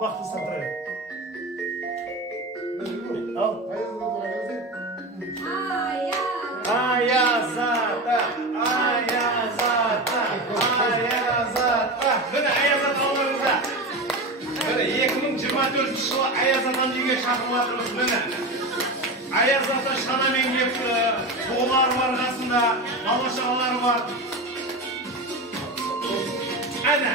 Baktı satırı. Al. Ayazata. Beni Ayazat alırızda. Böyle 2024 yılı Ayazat'tan lige şartlatırız beni. Ayazat'ta şanamen gepti. Boğular var arasında. Balaşağalar var. Ana.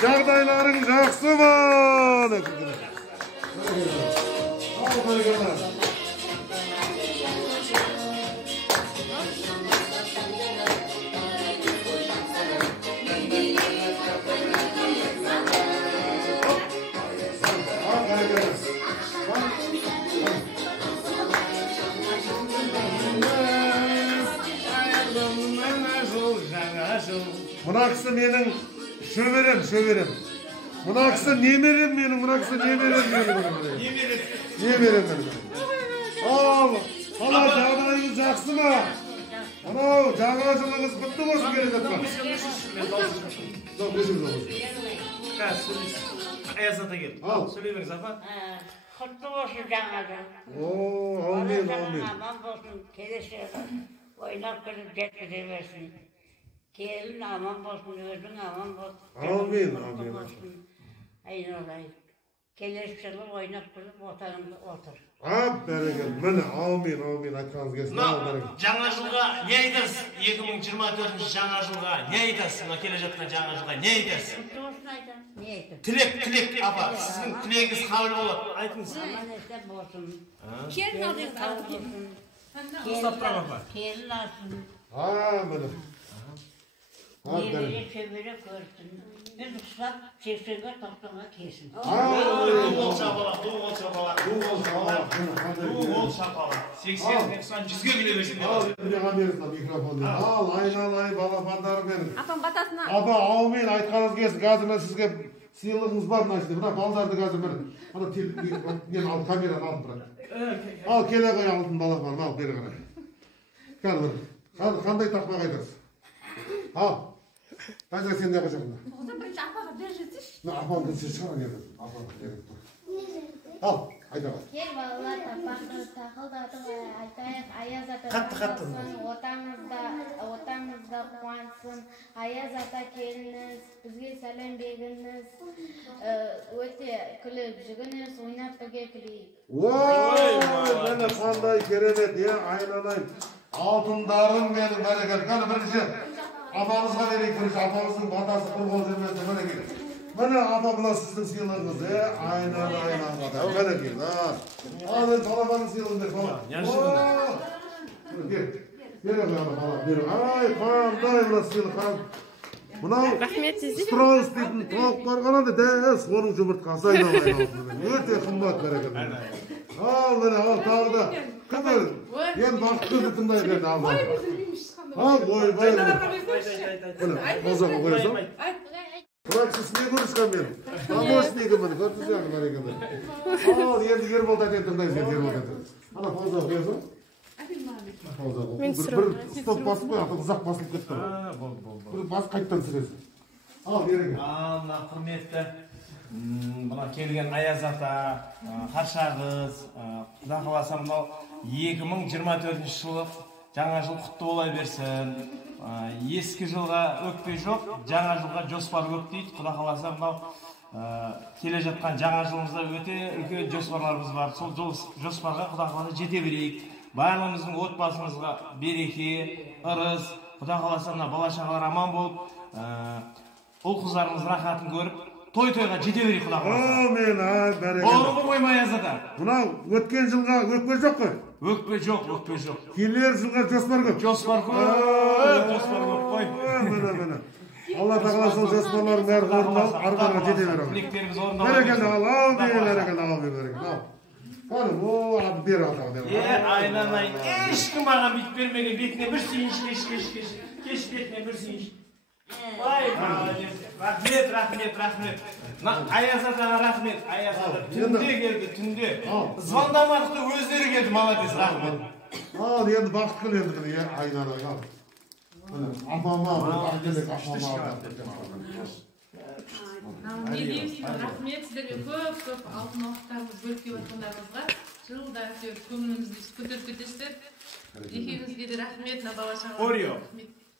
Жағдайларың жақсы ма? Мына кісі менің шөберем. Мына кісі немерем менің, мына кісі немерем менің. Ал, қала жағдайыңыз жақсы ма? Анау, жаңа жылыңыз құтты болсын келе жатқан. Ayazat'a gel. Söyleyiniz apa? Құтты болсын жаңа жыл. Amin. Аман болсын, келесі ойнап күліп жеткізе берсін. Келін аман болсын, өзің аман болсын. Amin. Айналайын. Келесі жылы ойнап күліп отаныңда отыр. Бәрекелді. Міне, amin. Айтқаныңыз келсін. Жаңа жылға не айтасыз? 2024 жаңа жылға не айтасыз? Келе жатқан жаңа жылға не айтасыз? Құтты болсын айтам. Не айтам? Тілек, апа. Сіздің тілегіңіз қабыл болады. Айтыңыз. Аман есен болсын. Келін алдыңыз алып келін алсын. Міне. Немере шөбере көрсін. Біз ұқсап 80-ге 90-ға келсін. Ду бол шапала. 80, 90, 100-ге келе берсін. Мына беріңіз микрофонды. Ал, айналайын балапандарым менің. Апам батасына. Апа, аумин, айтқаныңыз келсін. Қазір мен сізге сыйлығыңыз бар мына жерде. Мына балдарды қазір мен ал камераны алып тұрады. Ал, келе қой алтын балапаным, ал бері қарай. Қазір қандай тақпақ айтасыз? Ал. Қайда сен не қойсаңда? Одан бірінші апаға бер жетсінші. Апамды сіз шығарың еді. Апамды керек тұр. Ал, айдаға. Кел балалар тапақты тақылдатып айтайық, Аяз ата Қатты. отанымызда қуансын. Аяз ата келіңіз, бізге сәлем беріңіз. Өте күліп жүгіңіз, ойнап бірге күлейік. Мені қандай керемет, айналайын. Алтындарым менің бәрекелді. Қаны бірінші апамызға берейік, бірінші апамыздың батасы құр қол жүрмесін. Міне келді. Міне апа мына сіздің сыйлығыңыз, айналайын апада. Міне келді. Ал енді балапанның сыйлығын бер, бала. Бер қой ана бала, бер. Ай, қандай мына сыйлық. Мынау Страус дейтін тауық бар ғана дәл соның жұмыртқасы айналайын. Өте қымбат бәрекелді. Ал міне, ал тағы да. Қызыр, енді бақыт көзі тыңдай берді ал. Ой. Қозақы қойсам. Бұлар сіз не көріскен мен? Помощнигімін, көрсіз яғы бәрекелді. Ал енді Ербол тәтен тыңдайыз енді Ербол тәтен. Ана қозақы қойсам. Бір стоп басып қой, ұзақ басылып кетті. Бір бас қайттан сіресін. Ал, беріңе. Ал, құрметті. Бұна келген Аяз ата, Қаршағыз, құда қаласа мынау 2024 жылы жаңа жыл құтты бола берсін. Ескі жылға өкпе жоқ, жаңа жылға жоспар көп дейді. Құда қаласа мынау келе жатқан жаңа жылымызда өте үлкен жоспарларымыз бар. Сол жоспарға құда қаласа жете берейік. Барлығымыздың отбасымызға береке, ырыс, құда қаласа мына бала шағалар аман болып, ұл қыздарымыз рахатын көріп, той-тойға жете берейік Құда қаласа. Amin, ay Olur barakallah. mu koyma Ayaz ata? Mınau ötken жылға өкпе жоқ қой. Өкпе жоқ, өкпе жоқ. Келер жылға жоспар көп. Жоспар көп, жоспар көп қой. Міне. Алла тағала сол жоспарлардың бәрін орындап, арқаға жете береді. Тілектеріміз орындалады. Бәрекелді ал, бәрекелді. Қаным, о, абы бер атағы. Айналайын, ешкім маған бүйтіп бермеген, бетіне бір сүйінші, кеш бетіне бір сүйінші. Ой, рахмет. Ayaz атаға рахмет, Ayaz ата түнде келді, түнде. Звондамақты өздері келді, молодец, рахмет. Ал, енді бақыт қыл енді міне, айналайын ал. Апама, Не дейміз, рахмет сіздерге көп алтын уақыттарыңыз бөліп келіп жатқандарыңызға. Жылда көңіліңізді көтеріп кетесіздер. Екеуіңізге де рахмет, бала шаға. Орео,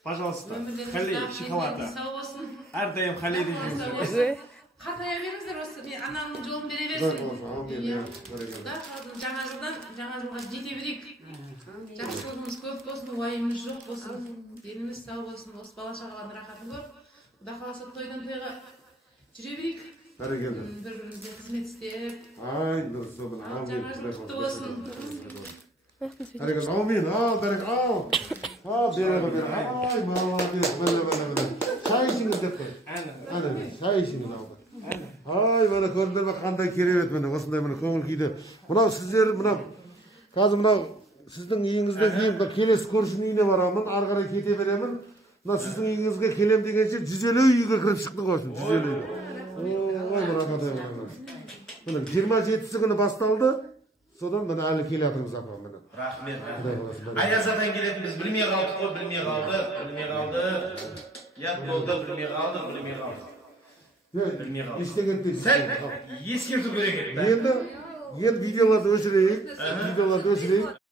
пожалуйста, халей, шоколада. Сау болсын. Әрдайым халейді жүріңіздер. Қатая беріңіздер, осы анамның жолын бере берсін. Жаңа жылға жете берейік. Жақсылығымыз көп болсын, уайымымыз жоқ болсын. Деніміз сау болсын, осы бала шағалардың рахатын көріп, Құда қаласа тойдан тойға жүре берейік. Бәрекелді. Бір-бірімізге қызмет істеп. Ай, дұрыс болсын. Жаңа жыл құтты болсын. Бәрекелді, аумин, ал, бәрекелді, ал. Ал, бер. Ай, молодец, міне. Шай ішіңіз деп қой. Шай ішіңіз алды. Ай, міне көрдіңдер ме қандай керемет міне, осындай міне көңіл күйді. Мынау сіздер, мынау, қазір мынау, сіздің үйіңізден кейін келесі көршінің үйіне барамын, ары қарай кете беремін. Мына сіздің үйіңізге келем дегенше 150 үйге кіріп шықты қойсын, 150 үй. Ой, мұратадай. Міне 27-сі күні басталды, содан міне әлі келе жатырмыз апам міне. Рахмет. Ayaz атан келетін біз білмей қалдық қой, білмей қалды. Ят болды, білмей қалды. Ештеген дейміз. Сәл ескерту керек еді. Енді видеоларды өшірейік.